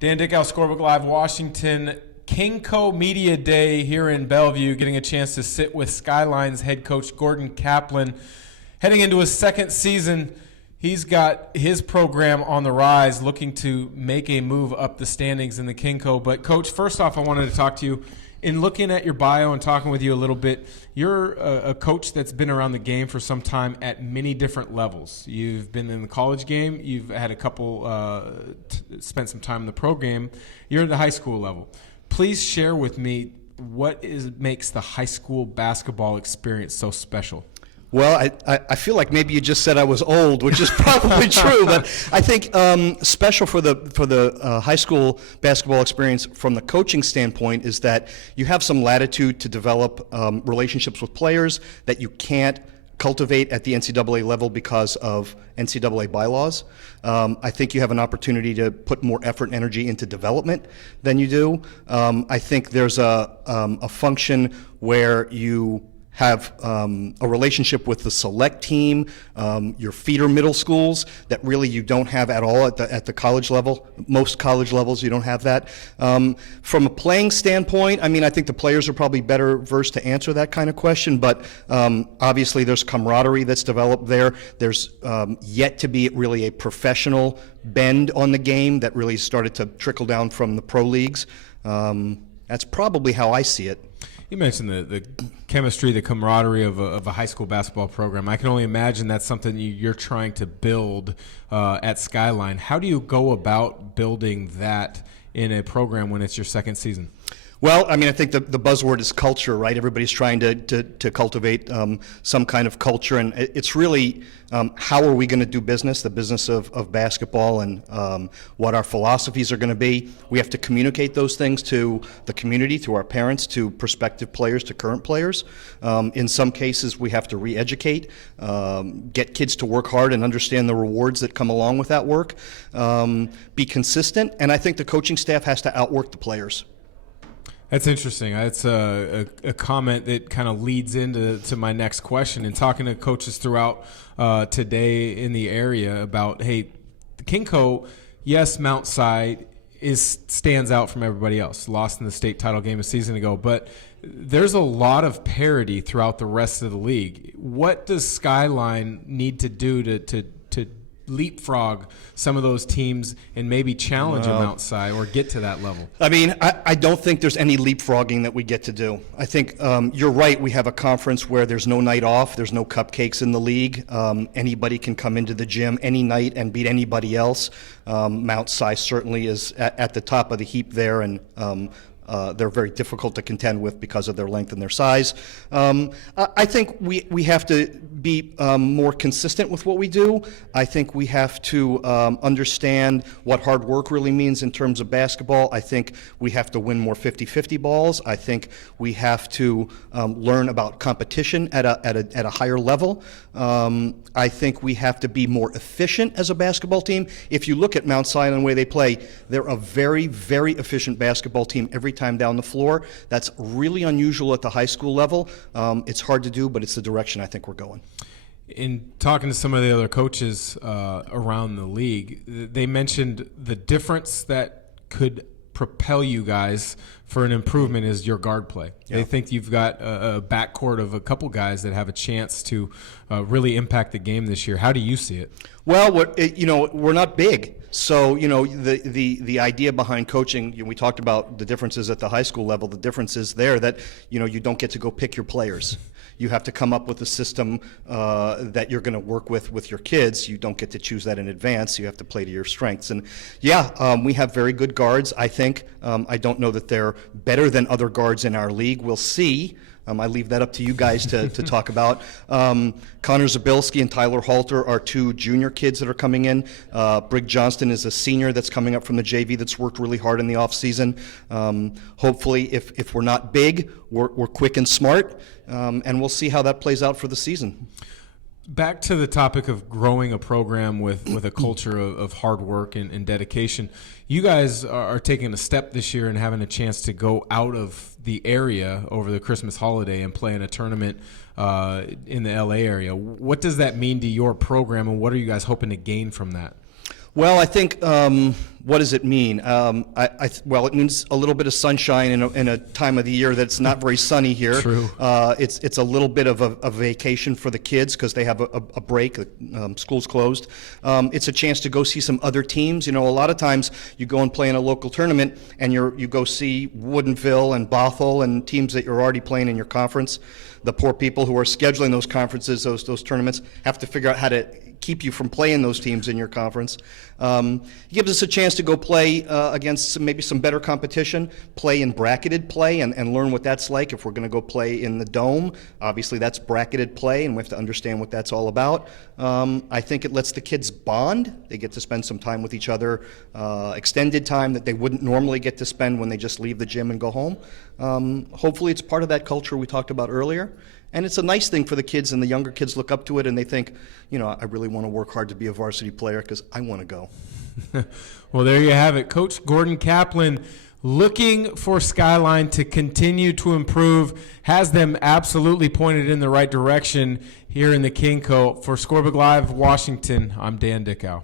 Dan Dickau, Scorebook Live, Washington. KingCo Media Day here in Bellevue, getting a chance to sit with Skyline's head coach Gordon Kaplan. Heading into his second season, he's got his program on the rise, looking to make a move up the standings in the KingCo. But, Coach, first off, I wanted to talk to you. In looking at your bio and talking with you a little bit, you're a coach that's been around the game for some time at many different levels. You've been in the college game. You've had a couple, spent some time in the pro game. You're at the high school level. Please share with me what makes the high school basketball experience so special. Well, I feel like maybe you just said I was old, which is probably true. But I think special for the high school basketball experience from the coaching standpoint is that you have some latitude to develop relationships with players that you can't cultivate at the NCAA level because of NCAA bylaws. I think you have an opportunity to put more effort and energy into development than you do. I think there's a function where you have a relationship with the select team, your feeder middle schools that really you don't have at all at the college level. Most college levels you don't have that. From a playing standpoint, I mean, I think the players are probably better versed to answer that kind of question, but obviously there's camaraderie that's developed there. There's yet to be really a professional bend on the game that really started to trickle down from the pro leagues. That's probably how I see it. You mentioned the chemistry, the camaraderie of a high school basketball program. I can only imagine that's something you're trying to build at Skyline. How do you go about building that in a program when it's your second season? Well, I mean, I think the buzzword is culture, right? Everybody's trying to cultivate some kind of culture, and it's really how are we going to do business, the business of basketball, and what our philosophies are going to be. We have to communicate those things to the community, to our parents, to prospective players, to current players. In some cases, we have to re-educate, get kids to work hard and understand the rewards that come along with that work, be consistent, and I think the coaching staff has to outwork the players. That's interesting. That's a comment that kind of leads into my next question. And talking to coaches throughout today in the area about, hey, the KingCo, yes, Mount Si stands out from everybody else. Lost in the state title game a season ago, but there's a lot of parity throughout the rest of the league. What does Skyline need to do to leapfrog some of those teams and maybe challenge them outside or get to that level? I mean, I don't think there's any leapfrogging that we get to do. I think you're right. We have a conference where there's no night off. There's no cupcakes in the league. Anybody can come into the gym any night and beat anybody else. Mount Si certainly is at the top of the heap there, and they're very difficult to contend with because of their length and their size. I think we have to be more consistent with what we do. I think we have to understand what hard work really means in terms of basketball. I think we have to win more 50-50 balls. I think we have to learn about competition at a higher level. I think we have to be more efficient as a basketball team. If you look at Mount Si and the way they play, they're a very, very efficient basketball team every time down the floor. That's really unusual at the high school level. It's hard to do, but it's the direction I think we're going. In talking to some of the other coaches around the league, they mentioned the difference that could propel you guys for an improvement is your guard play. Yeah. They think you've got a backcourt of a couple guys that have a chance to really impact the game this year. How do you see it? Well, we're not big. So, the idea behind coaching, we talked about the differences at the high school level. The difference is there that, you don't get to go pick your players. You have to come up with a system that you're going to work with your kids. You don't get to choose that in advance. You have to play to your strengths. And, we have very good guards, I think. I don't know that they're better than other guards in our league. We'll see. I leave that up to you guys to talk about. Connor Zabilski and Tyler Halter are two junior kids that are coming in. Brig Johnston is a senior that's coming up from the JV that's worked really hard in the offseason. Hopefully, if we're not big, we're quick and smart, and we'll see how that plays out for the season. Back to the topic of growing a program with a culture of hard work and dedication. You guys are taking a step this year and having a chance to go out of the area over the Christmas holiday and play in a tournament in the LA area. What does that mean to your program, and what are you guys hoping to gain from that? Well, I think, what does it mean? Well, it means a little bit of sunshine in a time of the year that's not very sunny here. True. It's a little bit of a vacation for the kids because they have a break. School's closed. It's a chance to go see some other teams. You know, a lot of times you go and play in a local tournament and you go see Woodinville and Bothell and teams that you're already playing in your conference. The poor people who are scheduling those conferences, those tournaments, have to figure out how to keep you from playing those teams in your conference. It gives us a chance to go play against maybe some better competition, play in bracketed play, and learn what that's like. If we're going to go play in the Dome, obviously that's bracketed play, and we have to understand what that's all about. I think it lets the kids bond. They get to spend some time with each other, extended time that they wouldn't normally get to spend when they just leave the gym and go home. Hopefully it's part of that culture we talked about earlier. And it's a nice thing for the kids, and the younger kids look up to it and they think, you know, I really want to work hard to be a varsity player because I want to go. Well, there you have it. Coach Gordon Kaplan looking for Skyline to continue to improve, has them absolutely pointed in the right direction here in the KingCo. For Scorebook Live Washington, I'm Dan Dickau.